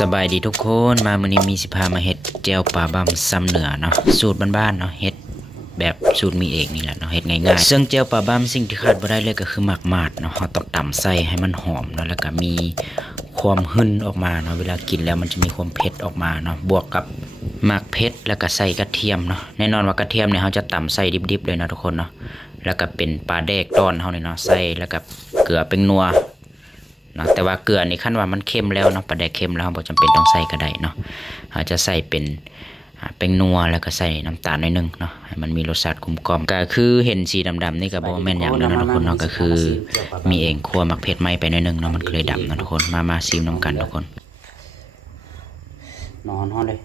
สบายดีทุกคนมามื้อนี้มีสิพามาเฮ็ดแจ่วปลาบ้ำซ้ำเหนือเนาะสูตรบ้านๆเนาะเฮ็ดแบบสูตรมีเองนี่แหละเนาะเฮ็ดง่ายๆซึ่งแจ่วปลาบ้ำสิ่งที่ขาดบ่ได้เลยก็คือหมักหมาดเนาะเฮาต้องตำใส่ให้มันหอมเนาะแล้วก็มีความหึ่นออกมาเนาะเวลากินแล้วมันจะมีความเผ็ดออกมาเนาะบวกกับหมักเผ็ดแล้วก็ใส่กระเทียมเนาะแน่นอนว่ากระเทียมเนี่ยเฮาจะตำใส่ดิบๆเลยนะทุกคนเนาะแล้วก็เป็นปลาแดกตอนเฮานี่เนาะใส่แล้วก็เกลือเป็นนัวเนาะแต่ว่าเกลือนี่ขั้นว่ามันเค็มแล้วเนาะปลาแดกเค็มแล้วเราบ่จำเป็นต้องใส่ก็ได้เนาะเราจะใส่เป็นนัวแล้วก็ใส่น้ำตาลหน่อยนึงเนาะให้มันมีรสชาติกลมกล่อมก็คือเห็นสีดำๆนี่ก็บ่แม่นหยังแล้วนะทุกคนเนาะก็คือมีเองคั่วมักเผ็ดไหม้ไปหน่อยนึงเนาะมันก็เลยดำนะทุกคนมาชิมน้ำกันทุกคนนอนห้องเลย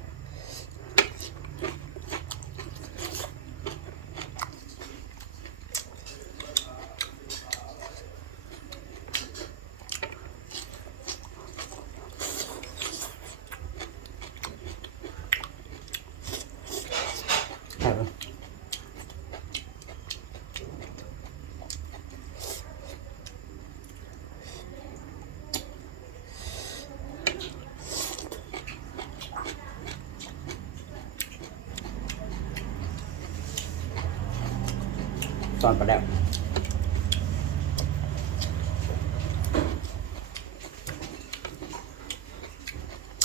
ตอนประดับ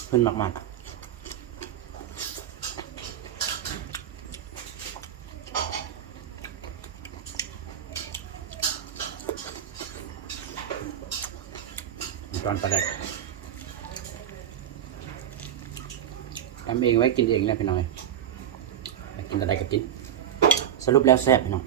ขึ้นมากตอนประดับทำเองไว้กินเองนะพี่น้องไปกินอะไรกับกินสรุปแล้วแซ่บพี่น้อง